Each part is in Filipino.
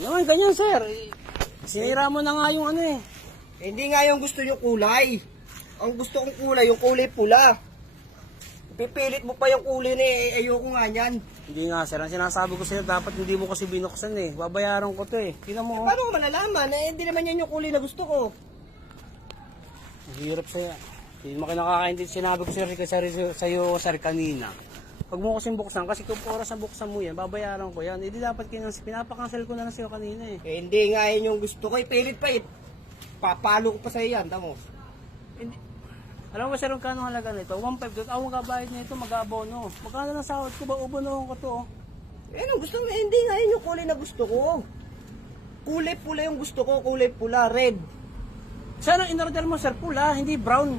Naman ganyan, sir. Sinira mo na nga yung ano eh. Hindi nga yung gusto yung kulay. Ang gusto kong kulay, yung kulay pula. Pipilit mo pa yung kulay na ayoko nga yan. Hindi nga, sir. Ang sinasabi ko sa'yo, dapat hindi mo kasi binuksan eh. Babayaran ko to eh. Tingnan mo. Paano ko malalaman? Hindi naman yan yung kulay na gusto ko. Ang hirap sa'yo. Hindi mo kinakakaintindi. Sinabi ko sa'yo, sir, kanina. Pag mo kasing buksan, kasi kung oras na buksan mo yan, babayaran ko yan. Hindi dapat pinapakancel ko na lang sa'yo kanina eh. Hindi nga yan yung gusto ko. Pilit pa eh. Papalo ko pa sa'yo yan, tamo. Hindi. Alam mo sir, kano halaga nito? 1.5 doon. Ako magabayad nito, mag-abono. Magkano na sahod ko ba? Ubonohan ko to. Gusto ko. Hindi nga yan yung kulay na gusto ko. Kulay pula yung gusto ko. Kulay pula, red. Sana in-order mo sir, pula, hindi brown.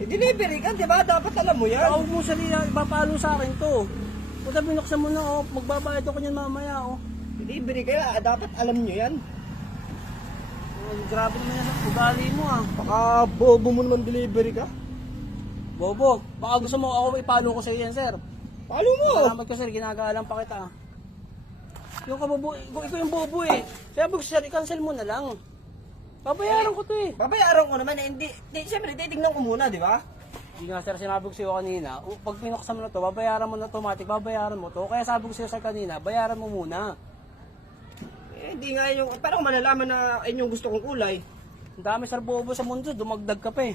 Delivery ka, di ba? Dapat alam mo yan. Huwag mo sarili, ipapalo sa akin to. Punta binuksan mo na, oh. Magbabayad ako niyan mamaya, oh. Delivery ka, dapat alam nyo yan. Grabe naman yan sa ugali mo, ah. Baka bobo mo naman delivery ka. Bobo, baka gusto mo ako ipalo ko sa iyo yan, sir. Palo mo. Salamat ka, sir. Ginagalang pa kita, ah. Yung kabobo, ikaw yung bobo, eh. Sabi ko, sir, i-cancel mo na lang. Babayaran ko to, eh. Babayaran ko naman, siyempre, titignan ko muna, di ba? Hindi nga, sir, sinabi ko sa iyo kanina, pag pinuksan mo na to, babayaran mo na automatic, babayaran mo to. Kaya sabi ko sa iyo sir kanina, bayaran mo muna. Hindi nga yung, parang malalaman na yun yung gusto kong kulay. Ang dami, sir, bobo sa mundo, dumagdag ka pa, eh.